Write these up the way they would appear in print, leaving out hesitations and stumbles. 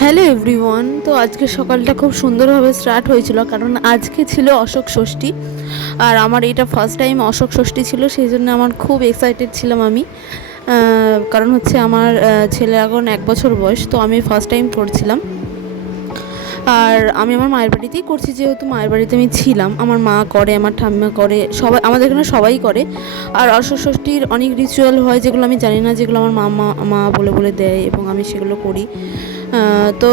Hello everyone. তো আজকে সকালটা খুব সুন্দরভাবে স্টার্ট হয়েছিল, কারণ আজকে ছিল অশোক ষষ্ঠী। আর আমার এটা ফার্স্ট টাইম অশোক ষষ্ঠী ছিল, সেই জন্য আমার খুব এক্সাইটেড ছিলাম আমি। কারণ হচ্ছে আমার ছেলের এখন 1 বছর বয়স, তো আমি ফার্স্ট টাইম করছিলাম। আর আমি আমার মায়ের বাড়িতেই করছি, যেহেতু মায়ের বাড়িতে আমি ছিলাম। আমার মা করে, আমার ঠাম্মা করে, সবাই আমাদের এখানে সবাই করে। আর অশোক ষষ্ঠীর অনেক রিচুয়াল হয় যেগুলো আমি জানি না, যেগুলো আমার মা বলে বলে দেয় এবং আমি সেগুলো করি। তো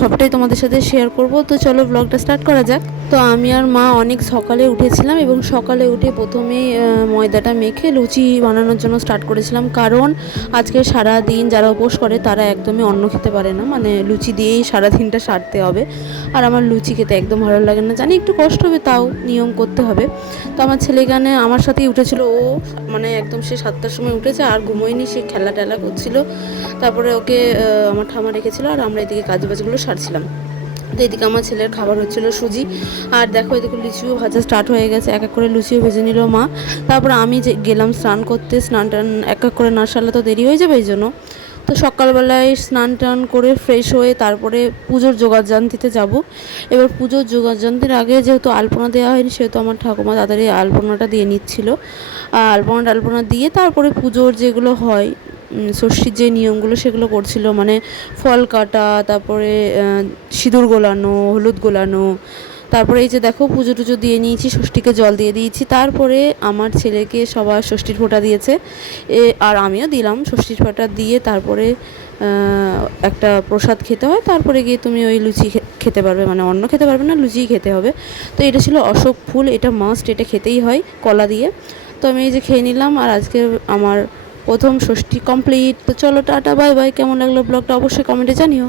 সবটাই তোমাদের সাথে শেয়ার করব। তো চলো ব্লগটা স্টার্ট করা যাক। তো আমি আর মা অনেক সকালে উঠেছিলাম এবং সকালে উঠে প্রথমে ময়দাটা মেখে লুচি বানানোর জন্য স্টার্ট করেছিলাম, কারণ আজকে সারা দিন যারা উপোস করে তারা একদমই অন্ন খেতে পারে না, মানে লুচি দিয়েই সারা দিনটা সারতে হবে। আর আমার লুচি খেতে একদম ভালো লাগে না, জানি একটু কষ্ট হবে, তাও নিয়ম করতে হবে। তো আমার ছেলে এখানে আমার সাথেই উঠেছিল, ও মানে একদম সে 7টার সময় উঠেছে আর ঘুমোয়নি, সে খেলা টেলা করছিল। তারপরে ওকে আমার ঠামা রেখেছিল আর আমরা এদিকে কাজবাজগুলো সারছিলাম। তো এদিকে আমার ছেলের খাবার হচ্ছিল সুজি। আর দেখো এদিকে লুচিও ভাজা স্টার্ট হয়ে গেছে, এক এক করে লুচিও ভেজে নিল মা। তারপরে আমি যে গেলাম স্নান করতে, স্নান টান এক এক করে না সারলে তো দেরি হয়ে যাবে, এই জন্য। তো সকালবেলায় স্নান টান করে ফ্রেশ হয়ে তারপরে পুজোর জোগাড়যন্ত্রীতে যাব। এবার পুজোর জোগাড়যন্ত্রের আগে যেহেতু আলপনা দেওয়া হয়নি, সেহেতু আমার ঠাকুমা তাড়াতাড়ি আলপনাটা দিয়ে নিচ্ছিল। আলপনা দিয়ে তারপরে পুজোর যেগুলো হয়, ষষ্ঠীর যে নিয়মগুলো সেগুলো করছিল, মানে ফল কাটা, তারপরে সিঁদুর গোলানো, হলুদ গোলানো। তারপরে এই যে দেখো পুজো টুজো দিয়ে নিয়েছি, ষষ্ঠীকে জল দিয়ে দিয়েছি। তারপরে আমার ছেলেকে সবার ষষ্ঠীর ফোঁটা দিয়েছে, আর আমিও দিলাম ষষ্ঠীর ফোঁটা দিয়ে। তারপরে একটা প্রসাদ খেতে হয়, তারপরে গিয়ে তুমি ওই লুচি খেতে পারবে, মানে অন্য খেতে পারবে না, লুচিই খেতে হবে। তো এটা ছিল অশোক ফুল, এটা মাস্ট, এটা খেতেই হয় কলা দিয়ে। তো আমি এই যে খেয়ে নিলাম, আর আজকে আমার প্রথম ষষ্ঠী কমপ্লিট। তো চলো টাটা বাই বাই। কেমন লাগলো ব্লগটা অবশ্যই কমেন্টে জানিও।